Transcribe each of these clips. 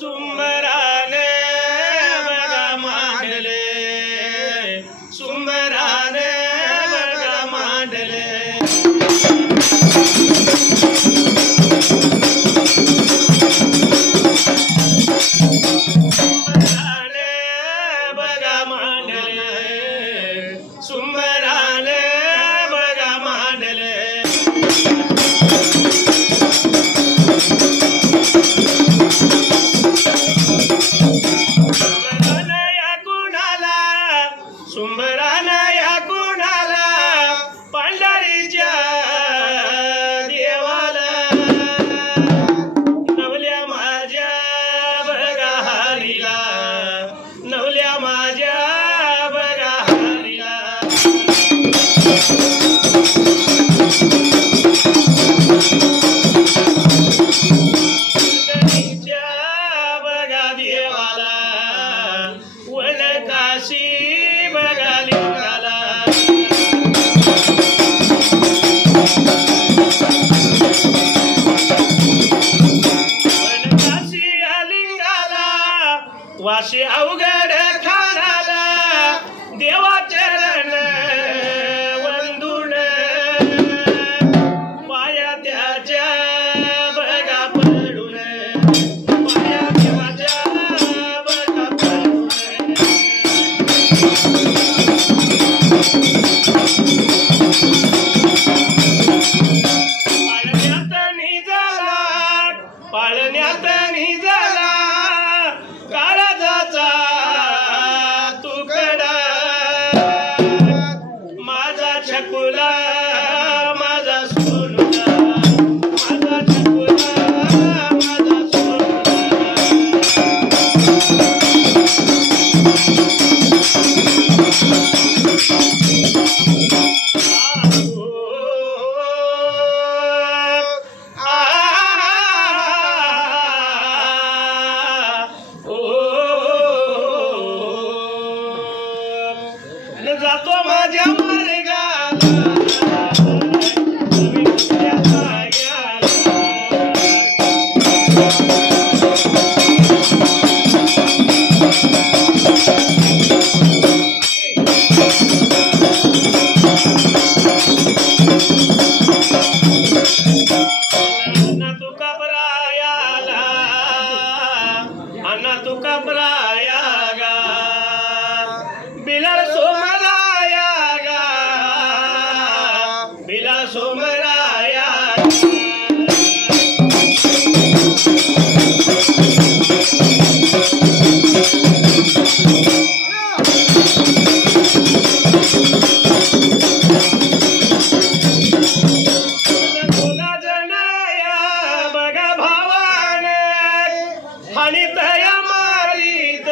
सुंबराने बघा मांडले, सुंबराने बघा मांडले. सुंबराने बघा मांडले, सुंबराने बघा मांडले. सुंबराना या कुणाला पंढरीच्या देवाला नवल्या माझ्या बघा हरीला, नवल्या माझ्या बघा हरीला. पंढरीच्या बघा देवाला वनकाशी वाशी अवघड खानाला देवा चरण वंदुन पाया त्याच्या बघा पडून, पाया देवाच्या बघा पडून. पाळण्यात निजाला, पाळण्यात निजाला काळजाचा तुकडा. माझा छकुला माझा सोनुला, माझा छकुला माझा सोनुला. जातो माझ्या मार्गाला अन्ना तुका प्रायाला, अन्ना तुका प्रायागा बिलाल सोमराया गा, बिलाल सोमराया. तुला जनाया बघा भावाने आणि तया मारीत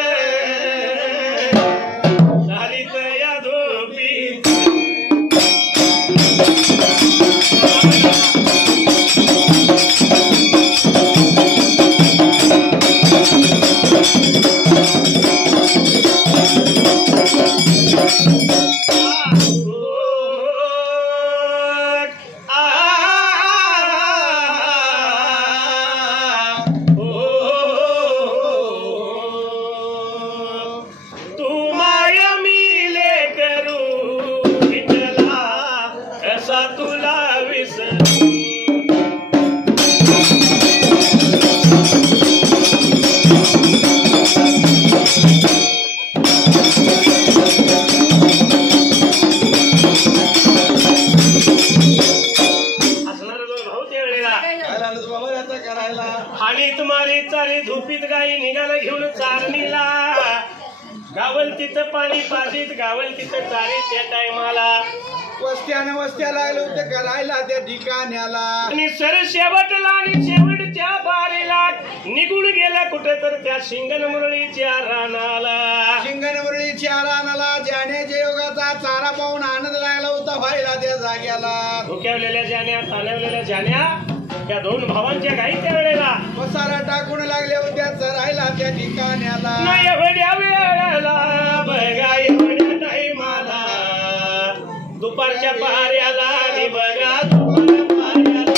झाली तया धोपी. तू माय मिले करू विठला कसा तुला विसरू. आणि तुम्हाला चारी झोपीत गाई निघाला घेऊन चारणीला. गावल तिथं पाणी पाजीत, गावल तिथं चारी त्या टायमाला. वस्त्याने वस्त्या लागले होते करायला त्या ठिकाण्याला. आणि सर शेवटला आणि शेवटच्या बारीला निघून गेला कुठे तर त्या शिंगण मुरळीच्या रानाला. शिंगण मुरळीच्या रानाला जाण्याच्या योगाचा चारा पाहून आनंद लागला होता व्हायला त्या जाग्याला. धुक्यावलेल्या जाण्या, ताणवलेल्या जाण्या त्या दोन भावांच्या गाई त्या वेळेला वसारा टाकून लागले होत्या चरायला त्या ठिकाण्याला. एवढ्या वेळेला बघा, एवढ्या टाईमाला दुपारच्या पाऱ्याला आणि बघा दुपारच्या पाऱ्याला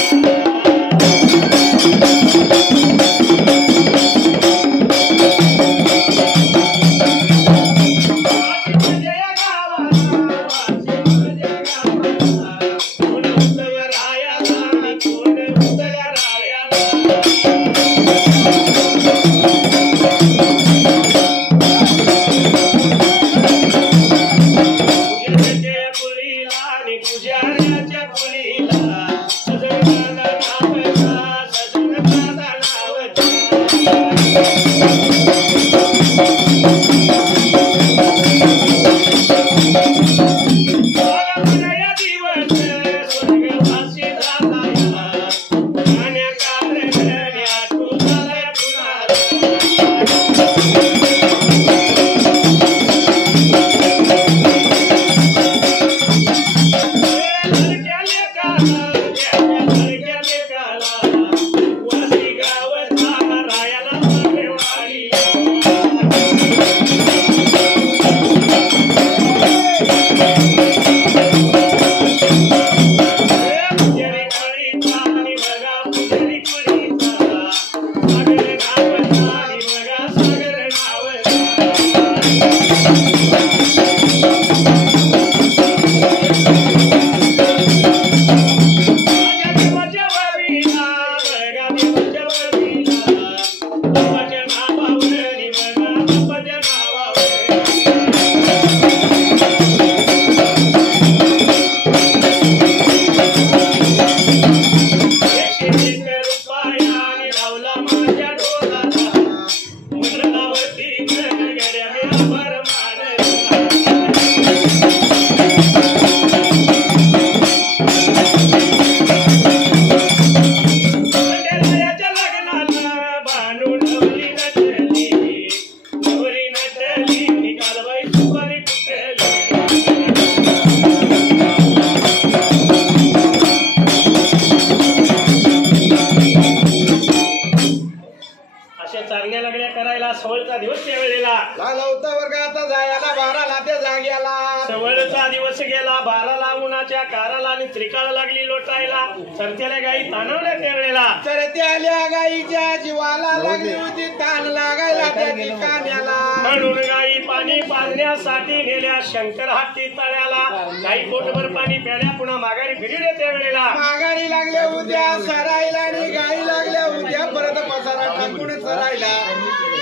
सवळचा दिवस त्यावेळेला लागला होता वर्गात जायला 12ला त्या जाग्याला सवळचा दिवस गेला 12ला उन्हाच्या काराला आणि त्रिकाळ लागली लोटायला सरत्याला गाई ताणवल्या त्यावेळेला तर त्याल्या गाईच्या जीवाला लागली होती ताण लागायला त्या ठिकाण्याला म्हणून गाई पाणी पाजण्यासाठी नेल्या शंकर हाती तळ्याला गाई पोटभर पाणी प्याल्या पुन्हा माघारी फिरले त्यावेळेला माघारी लागल्या उद्या सरायला आणि गाई लागल्या उद्या परत पसारा टाकून सरायला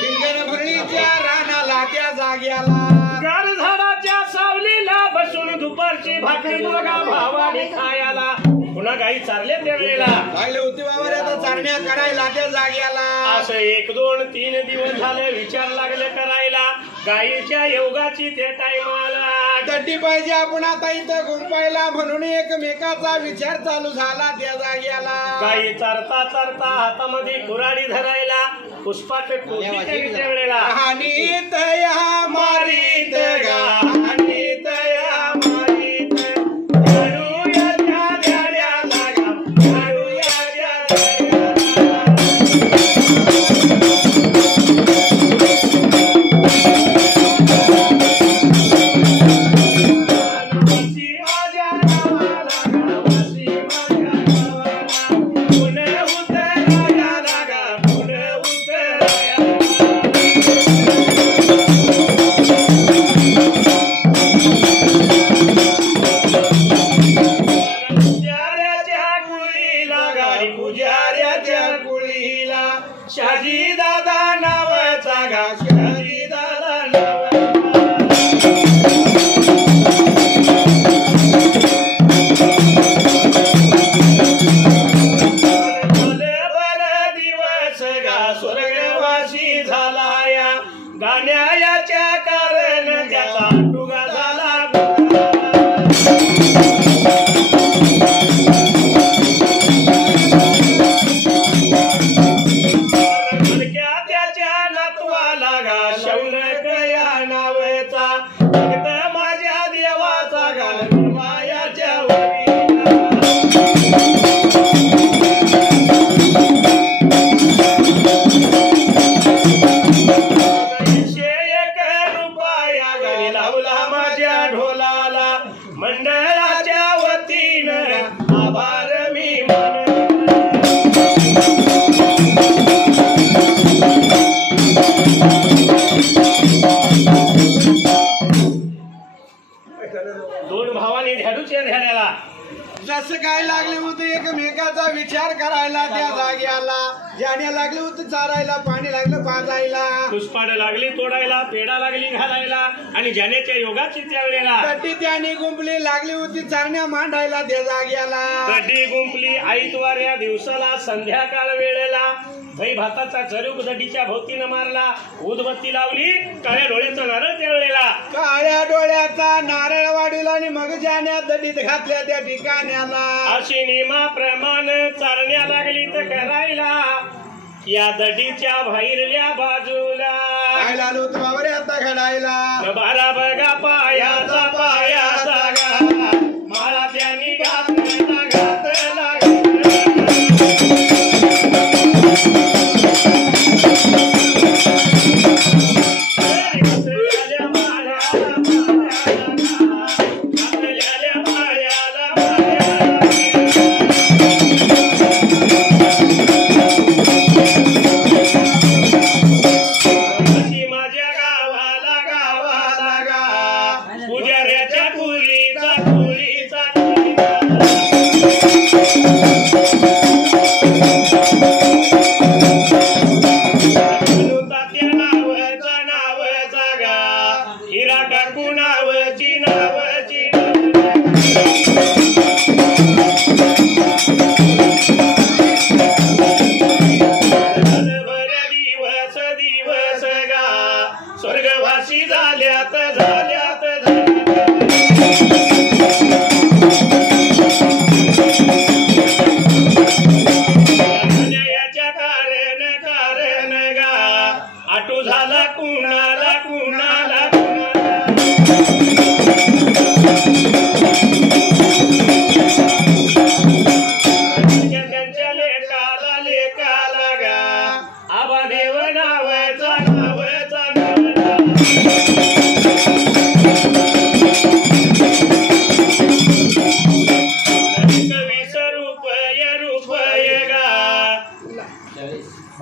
हिंगण भरणीच्या रानाला त्या जाग्याला गार झाडाच्या सावलीला बसून दुपारची भाकरी बघा भावाने खायला पुन्हा गाई चालले त्यावेळेला लागले होते बाबा चारण्या करायला त्या जाग्याला असं 1 2 3 दिवस झाले विचार लागले करायला गाईच्या योगाची ते टाइमाला दड्डी पाहिजे आपण आता इथं गुंपायला म्हणून एकमेकाचा विचार चालू झाला त्या जाग्याला गाई चरता चरता हातामध्ये कुऱ्हाडी धरायला पुष्पाट त्या वेळेला हानीत या मारीत गानीत या मारीत घडूया त्या ध्याड्याला गा घडूया त्या शाजी दादा नावाचा गा शाजी दादा दिवस गा स्वर्गवासी झाला या गाण्याच्या कारण त्याचा टुगा झाला माझ्या देवाचा गाल मायाच्या रुपया गली लावला माझ्या ढोलाला मंडळाच्या वतीनं आभार मी मान दोन भावाने झाडूच्या ध्यानाला जसं काय लागले होते एकमेकाचा विचार करायला त्या जाग्याला ज्याने लागले होते चारायला पाणी लागलं पाजायला पुष्पाड लागली तोडायला पेडा लागली घालायला आणि जाण्याच्या योगाची त्यावेळेला कटी त्याने गुंपली लागली होती चारण्या मांडायला त्या जाग्याला कटी गुंपली आईतवार या दिवसाला संध्याकाळ वेळेला दही भाताचा चरूक दडीच्या भोवतीनं मारला उदबत्ती लावली काळ्या डोळ्याचा नारळ त्यावेळेला काळ्या डोळ्याचा नारळ वाढीला आणि मग जाण्या दडीत घातल्या त्या ठिकाण्याला अशी नियमाप्रमाण चारण्या लागली तर करायला या दडीच्या बाहेरल्या बाजूला काय लागलो होतं बाबा रे आता घडायला बारा बघा पायाचा पायाचा गा मला त्यांनी घातला घातला स्वर्गवासी झाल्यात झाल्यात न्यायाच्या कारण कारण गा आटू झाला कुणाला कुणाला त्यांच्या लेकाला लेकाला गा आबा देव नावाचा नावाचा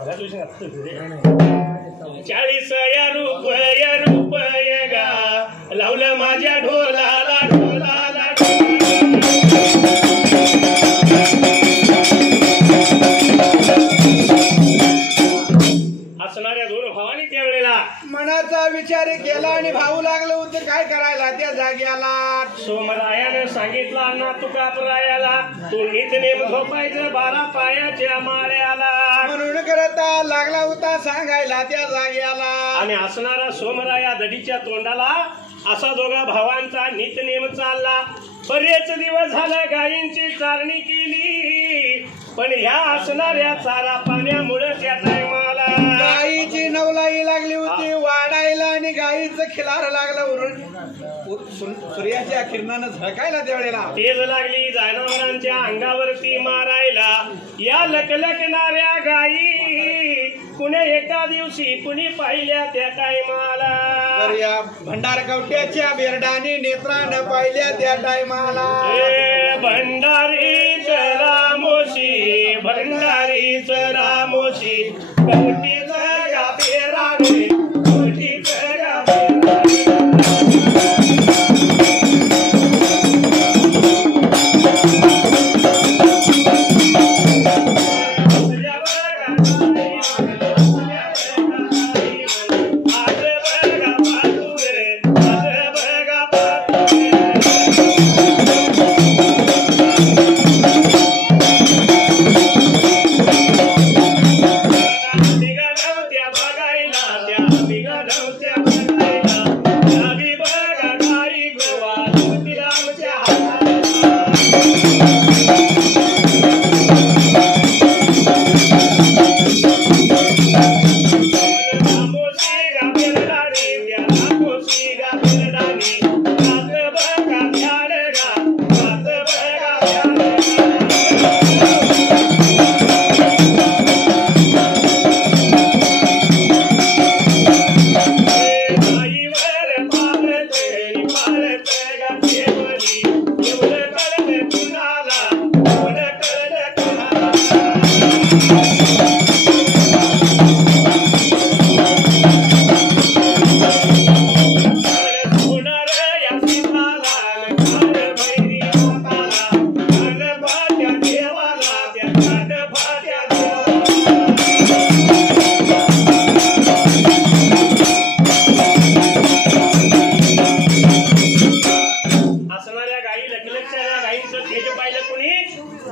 40 रुपये गा लावलं माझ्या ढोलाला ढोलाला असणाऱ्या दोन भावानी त्यावेळेला मनाचा विचार केला आणि भाऊ लागलं होतं काय करायला त्या जाग्याला. सोमरायानं सांगितलं अण्णा तुकापरायाला तू नितनेम झोपायचं 12 पायाच्या माळ्याला. म्हणून करता लागला होता सांगायला त्या जाग्याला. आणि असणारा सोमराया दडीच्या तोंडाला असा दोघा भावांचा नितनेम चालला. बरेच दिवस झालं गायींची चारणी केली पण ह्या असणाऱ्या चारा पाण्यामुळे त्या टायमाला गायीची नवलाई लागली होती वाढायला आणि गायीचं खिलार लागलं उरून सूर्याच्या किरणानं झळकायला त्यावेळेला. तेज लागली जनावरांच्या अंगावरती मारायला. या लकलकणाऱ्या गायी कुणी एका दिवशी कुणी पाहिल्या त्या टायमाला. तर या भंडार कवट्याच्या बेरडाने नेत्रानं पाहिल्या त्या टायमाला. भंडारीच रामोशी भंडारीच रामोशी कवटीच या बेराने कवटीच या बेराने.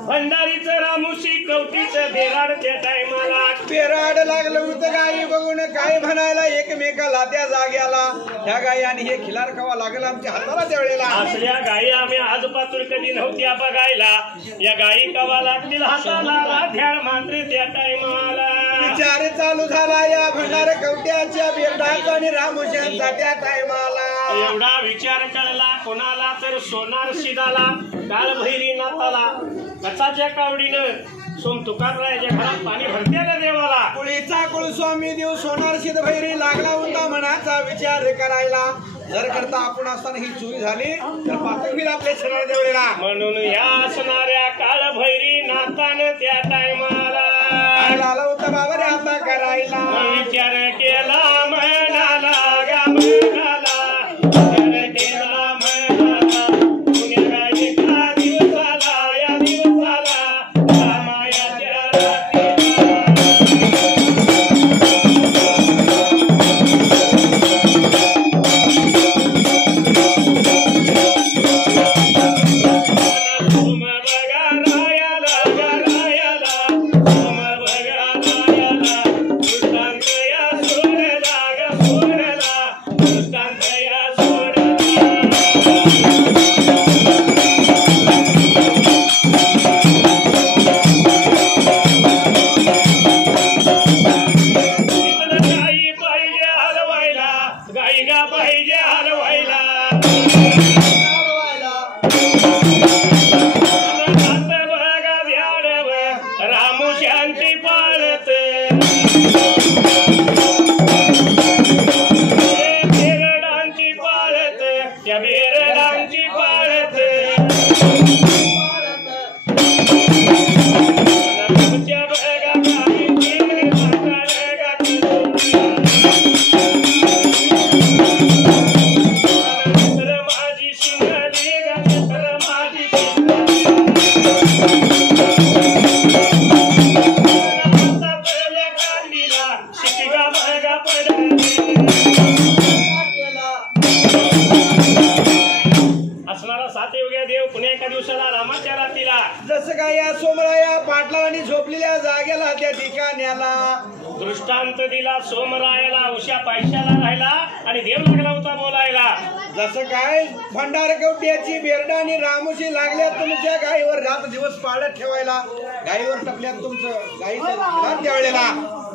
भंडारीचं रामोशी कवटीचं बेराड त्या टायमाला. बेराड लागलं होतं गायी बघून काय म्हणायला एकमेकाला त्या जाग्याला. ह्या गायी आणि हे खिलार खावा लागलं आमच्या हाताला त्यावेळेला. असल्या गायी आम्ही आजपासून कधी नव्हत्या बघायला. या गायी कवा लागतील हाताला राध्याळ मात्र त्या टायमाला. विचार चालू झाला या भंडार कवट्याच्या बेरडाचा आणि रामोश्यांचा त्या टायमाला. एवढा विचार कळला कोणाला तर सोनार शिदाला काळभैरी नाताला कचाच्या कावडीनं सोम तुकारायाच्या घरात पाणी भरत्याला देवाला. कुळीचा कुळस्वामी देव सोनार शिद भैरी लागला होता मनाचा विचार करायला. जर करता आपण असताना ही चोरी झाली तर पातक होईल आपल्या शरण देवळेला. म्हणून या असणाऱ्या काळभैरी नातानं त्या टायमाला आला होता बाबा रे आता करायला. विचार केला म्हणाला गा म्हणाला विचार केला म्हणाला पुण्या एका दिवसाला या दिवसाला रामायाच्या रात्रीला दृष्टांत दिला सोमरायाला उशा पैशाला राहिला आणि देव लागला होता बोलायला. जसं काय भंडार कवट्याची बेरडा आणि रामोशी लागल्या तुमच्या गाईवर रात दिवस पाळत ठेवायला, गाईवर टपल्यात तुमचं गाईचं त्यावेळेला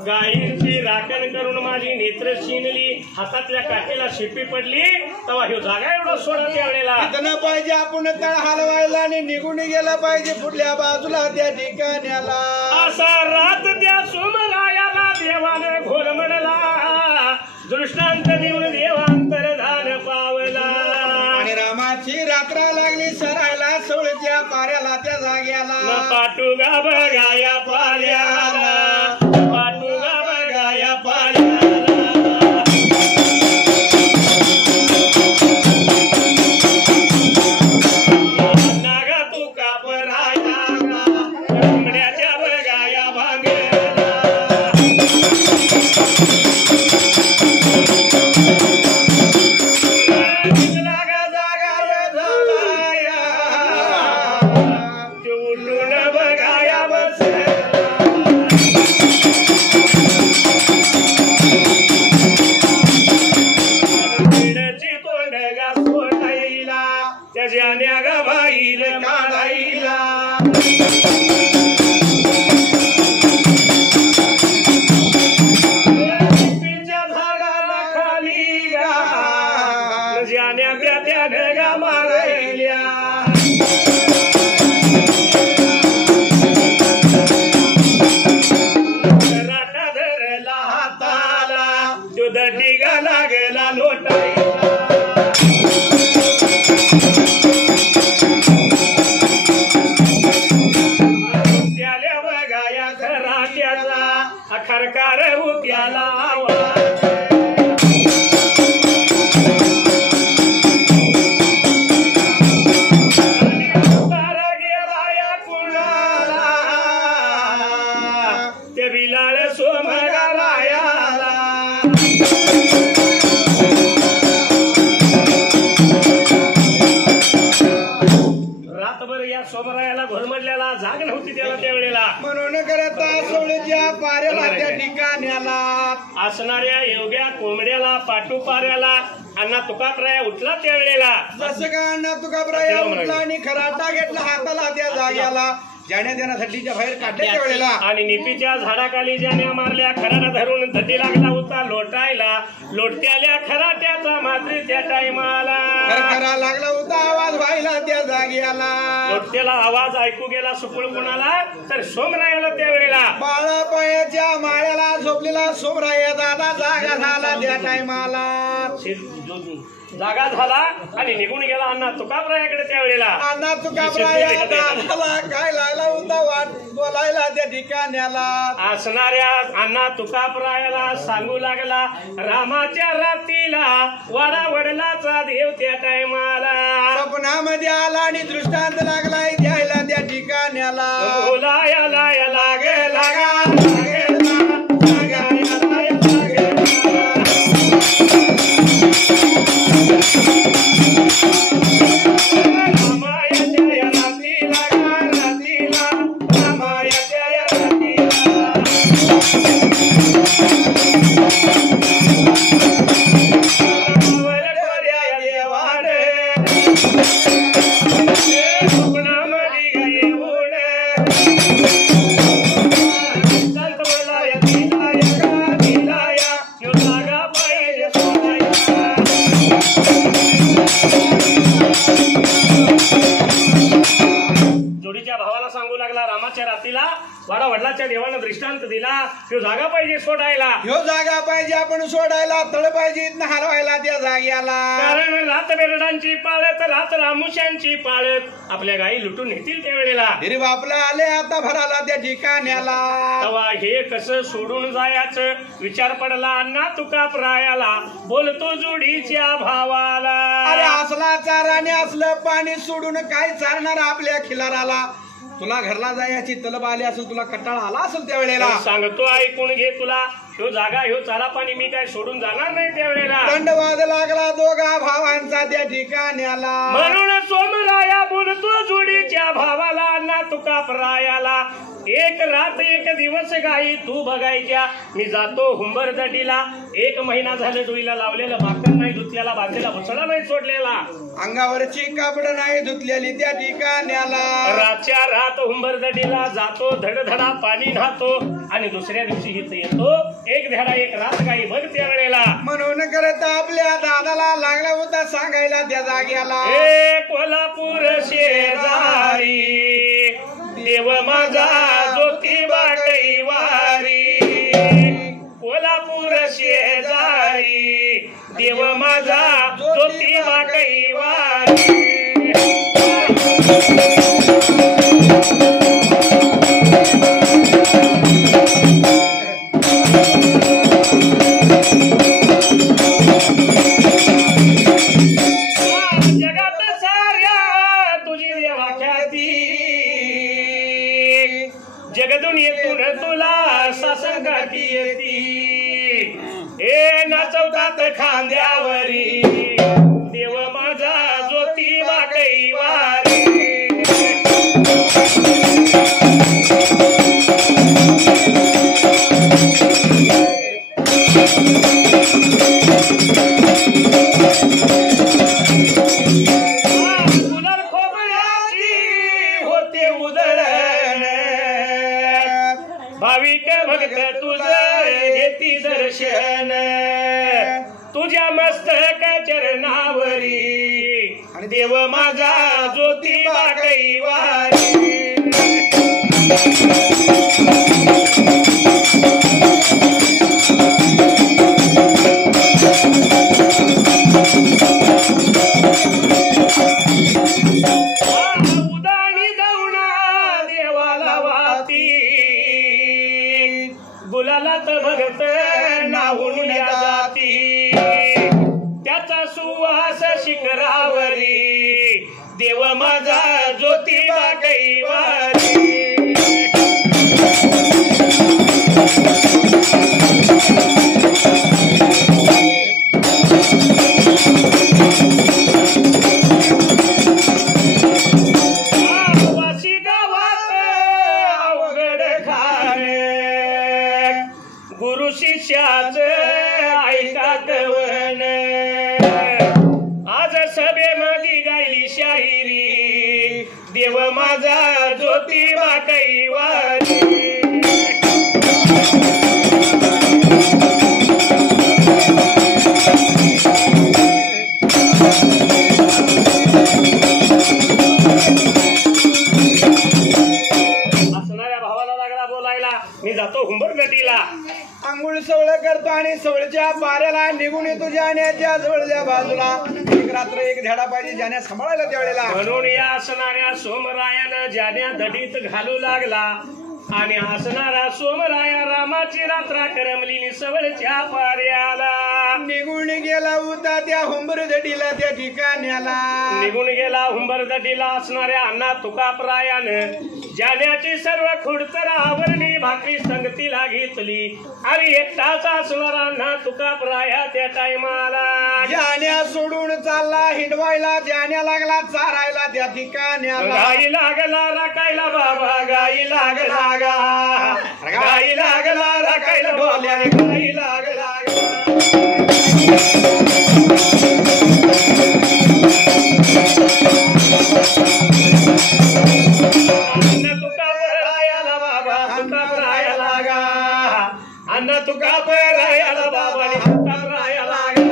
गायींची राखण करून माझी नेत्र शिनली, हातातल्या काठीला शिपी पडली, तेव्हा ह्यो जागा एवढा सोडा त्यावेळेला. इथं पाहिजे आपण तळ हलवायला आणि निघून गेला पाहिजे पुढल्या बाजूला त्या ठिकाण्याला. असा रात त्या सोमरायाला देवाने घोल म्हणला, दृष्टांत देऊन देवांतरधान पावला. आणि रामाची रात्र लागली सरायला सोळच्या पाऱ्याला त्या जाग्याला. पाटुगा बघाया पाल्याला, पाटुगा बघाया पाल्याला. नागा तुका पराया कोंबड्याच्या बघाया भांगेला. नागा जागा झालाया तो उठून बघाया बसला. पिढची तोंडगा सोडायला त्याच्या न्यागा बाहेर काढायला. पिंच्या झाडाला खाली गा ज्याने त्या ढगा मारायल्या. राटा धरला हाताला तो दंडिगा लागला लोटायला. त्याला बघाया खराट्याचा खरकार उद्याला आवाज. तारा गेलाया कुणाला ते बिलाळ सोमरायाला. रातभर या सोमरायाला घोलमडल्याला जाग नव्हती त्याला त्यावेळेला. म्हणून करता सोळच्या पाऱ्याला त्या ठिकाण्याला असणाऱ्या योग्या कोंबड्याला पाटू पाऱ्याला अण्णा तुकाप्राया उठला त्यावेळेला. जसं का अण्णा तुकाप्राया उठला आणि खराटा घेतला हाताला त्या जाग्याला, ज्याने त्यांना थंडीच्या बाहेर काढल्या वेळेला. आणि निपीच्या झाडाखाली ज्याने मारल्या खराटा धरून थंडी लागला होता लोटायला. लोटत्याल्या खराट्याचा मात्र त्या टायमाला खरा लागला होता आवाज व्हायला त्या जाग्याला. लोटत्याला आवाज ऐकू गेला सुपळ कुणाला तर सोमरायाला त्यावेळेला. बाळापायाच्या माळ्याला झोपलेला सोमराया दादा जागा झाला त्या टायमाला. जागा झाला आणि निघून गेला अण्णा तुकाप्रायाकडे त्यावेळेला. अण्णा तुकाप्राया दादाला काय लागला होता वाट बोलायला त्या ठिकाण्याला. असणाऱ्या अण्णा तुकाप्रायाला सांगू लागला, रामाच्या रात्रीला वाडा वडलाचा देव त्या टायमाला. स्वप्नामध्ये आला आणि दृष्टांत लागलाय द्यायला त्या ठिकाण्याला. बोलाया लाया लागे लागा रात्रीला वाडा वडिलाच्या देवानं दृष्टांत दिला, ह्यो जागा पाहिजे सोडायला. ह्यो जागा पाहिजे आपण सोडायला, तळ पाहिजे हलवायला त्या जाग्याला. कारण रात बेरडांची पाळत रात रामुशांची पाळत आपल्या गायी लुटून नेतील त्यावेळेला. अरे बापला आले आता भराला त्या ठिकाण्याला. तेव्हा हे कसं सोडून जायचं विचार पडला अण्णा तुकाप्रायाला. बोलतो जोडीच्या भावाला, अरे असला चाराने असलं पाणी सोडून काय चालणार आपल्या खिलाराला. तुला घरला जायची तलब आली असेल, तुला कटाळा आला असेल त्यावेळेला. सांगतो ऐकून घे तुला ह्यो जागा ह्यो चारा पाणी मी काय सोडून जाणार नाही त्यावेळेला. दंडवाद लागला दोघा भावांचा त्या ठिकाण्याला. म्हणून सोमराया बोलतो जोडीच्या भावाला अण्णा तुकापरायाला, एक रात एक दिवस गाई तू बघायच्या, मी जातो हुंबरदडीला. 1 महिना झालं डोईला लावलेलं भाकर नाही धुतलेला, बाजूला भुसडा नाही सोडलेला, अंगावरची कापड नाही धुतलेली त्या ठिकाण्याला. रातच्या रात हुंबरदडीला जातो, धडधडा पाणी न्हातो आणि दुसऱ्या दिवशी इथं येतो. 1 धडा 1 रात गाई बघ त्या वेळेला. म्हणून करत आपल्या दादाला लागला होता सांगायला त्या जाग्याला, हे कोल्हापूर शेजारी देव माझा ज्योतिबा कैवारी, कोल्हापूर शेजारी देव माझा ज्योतिबा कैवारी. जगात साऱ्या तुझी देवा ख्याती, जगदुनियेतून तुला शासन गाठी येती. हे नाचवतात खांद्यावरी देव माझा ज्योतिबा कैवारी. गुलाल खोबऱ्याची होते उधळण, भाविक भक्त तुझं घेती दर्शन, तुझ्या मस्तक चरणावरी देव माझा ज्योतिबा कैवारी. उदाणी दौडा देवाला वाती, गुलालात भगत नाहून जाती, त्याचा सुवास शिखरावरी देव माझा ज्योतिबा कैवारी. वाशी गावात अवघड खाण, गुरु शिष्याच ऐका कवन, आज सभेमध्ये गायली शाहिरी देव माझा ज्योतिबा कैवारी. असणाऱ्या भावाला लागला बोलायला, मी जातो हुंबरदडीला. आंघोळ सवळ करतो आणि सवळच्या पाऱ्याला निघून येतो जाण्याच्या जवळच्या बाजूला. 1 रात्र 1 धडा पाहिजे जाण्या सांभाळायला त्यावेळेला. म्हणून या असणाऱ्या सोमरायानं जाण्या दडीत घालू लागला आणि असणारा सोमराया रामाची रात्र करमली सवळच्या पाऱ्याला. निघून गेला होता त्या हुंबरदडीला त्या ठिकाण्याला. निघून गेला हुंबरदडीला असणाऱ्या अण्णा तुकापरायानं जाण्याची सर्व खुडतर आवरणी भाकरी संगतीला घेतली आणि एकटाच असणारा अण्णा तुकापराया त्या टायमाला जाण्या सोडून चालला हिंडवायला. जाण्या लागला चारायला त्या ठिकाण्याला. गाई लागला राखायला बाबा, गाई लागला गा, गाई लागला राखायला बोल्याने, गाई लागला अन्न तुकापरायाला बाबा, तुकापरायाला गा, अन्न तुकापरायाला बाबा, तुकापरायाला गा.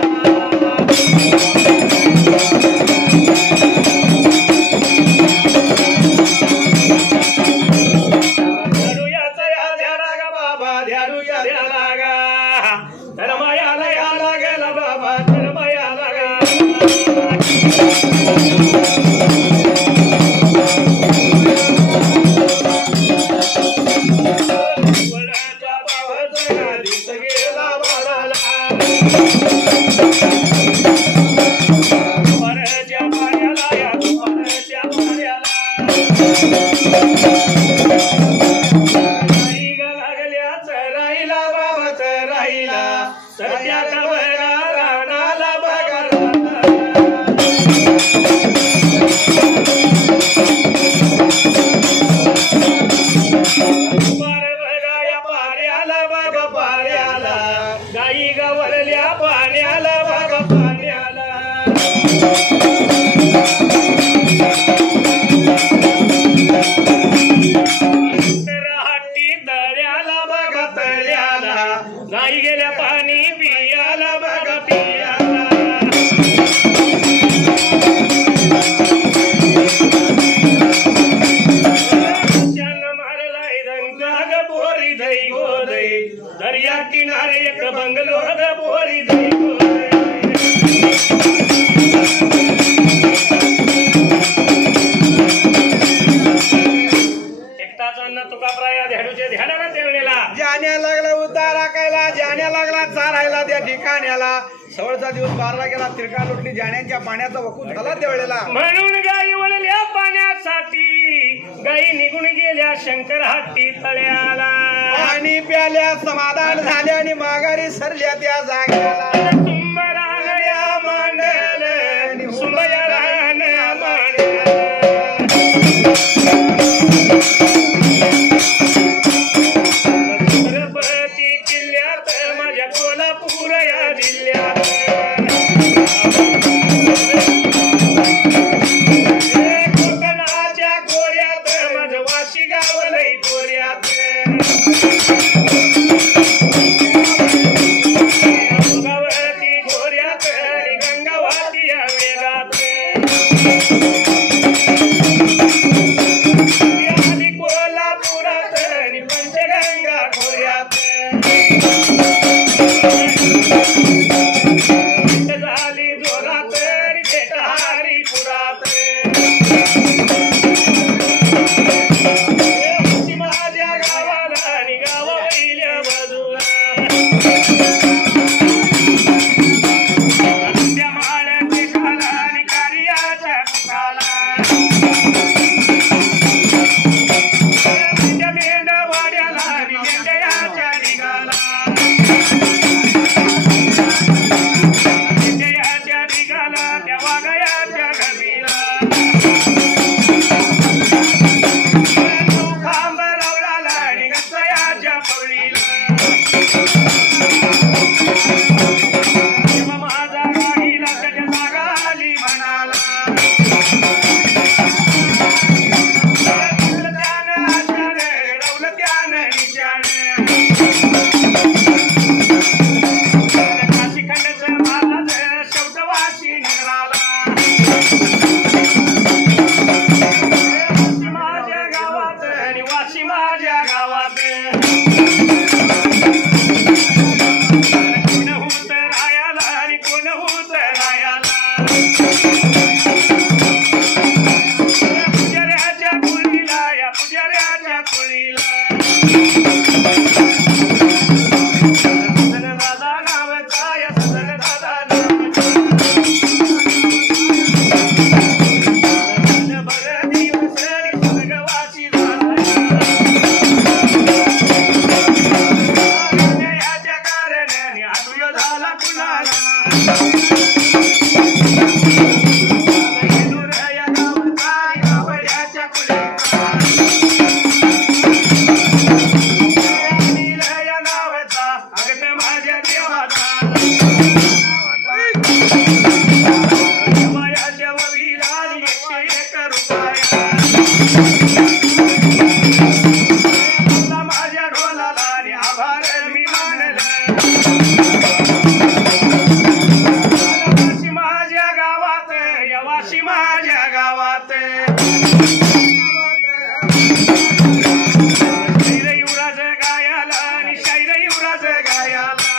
गाईला तर त्या बघा राणाला बघा गाई गवळल्या पाण्याला बघा पाण्याला हट्टी तळ्याला बघा तळ्याला गाई गेल्या पाणी पियाला बघा पियाला मारलाय रंगाग बोरी दई गो दई दर्या किनारे एक बंगलो बोरी दई गो ध्यानाला तेवढेला जाण्या लागला उतार राखायला जाण्या लागला चारायला त्या ठिकाण्याला सवळचा दिवस बारला गेला तिरका लुटली जाण्यांच्या पाण्याचा वकून झाला तेवढेला म्हणून गाई वळल्या पाण्यासाठी गाई निघून गेल्या शंकर हट्टी तळ्याला पाणी प्याल्या समाधान झाल्या आणि माघारी सरल्या त्या जाग्याला सुंबराया मांडल सुंबराया मांडल किल्ल्यात माझ्या कोल्हापूर या जिल्ह्यात कोकणाच्या गोऱ्यात माझं वाशी गाव लई गोऱ्यात गंगावती गोऱ्यात आणि गंगावती या वेगात आली कोल्हापुरात आणि पंचगंगा गोऱ्यात झाली जोरात भेटहारी पुरात माझ्या गावाला आणि गावा पहिल्या बाजूला त्या माळ्याचे खाला आणि कार्याच्या खाला मेंढवाड्याला आणि मेंढयाच्या निघाला त्या वाघयाच्या घमीला खांब लावला आणि गचयाच्या पवळीला तेव्हा माझा राहिला त्याच्या जागा आली म्हणाला त्यानं आशाने रवलं त्यानं निशाने काशीखंडचं मारलं शेवटवाशी निघाला माझ्या गावात आणि वाशी माझ्या गावात कोण होत रायाला आणि कोण होत रायाला पुजाऱ्याच्या कुळीला या पुजाऱ्याच्या कुळीला दादा नावाचा या दादा बरं दिवस स्वर्गवासी झाला याच्या कारणाने आठवड झाला कुणाला या गावाचा गावड्याच्या कुळीचा या नावाचा अगट माझ्या देवाचा मायाच्या ववीला 101 रुपया माझ्या ढोलाला आणि आभार मी मानलं वाशी माझ्या गावात या वाशी माझ्या गावात शैर युवराज गायाला आणि शैर युवराज गायाला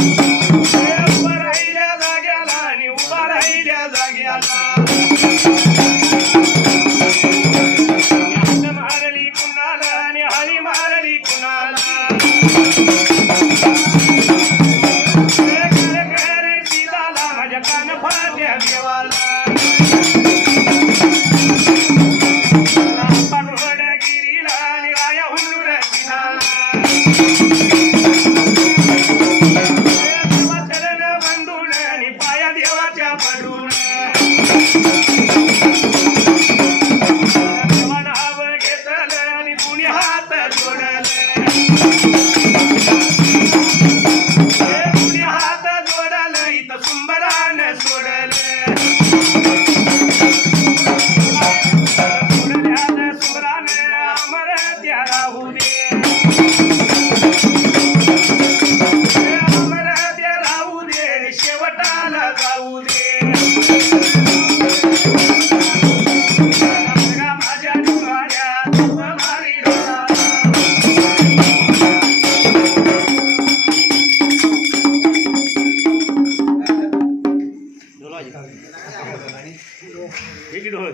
उभा राहिल्या जाग्याला आणि उभा राहिल्या जाग्याला हात मारली कुणाला आणि हळी मारली कुणाला माझ्या कान फाट्या देवाला पाठोड्या गिरीला आणि राया हुंडूर चरण बंधून आणि पाया देवाच्या पडून देवा नाव घेतलं आणि कुणी हात जोडलं कुणी हात जोडलं इथं सुंबरान सोडलं सोडल्या सुंबरानं अमर त्या राहू दे अमर त्या राहू दे शेवटाला जाऊ दे माझ्या डोळ्यात मारी डोळा किती ढोल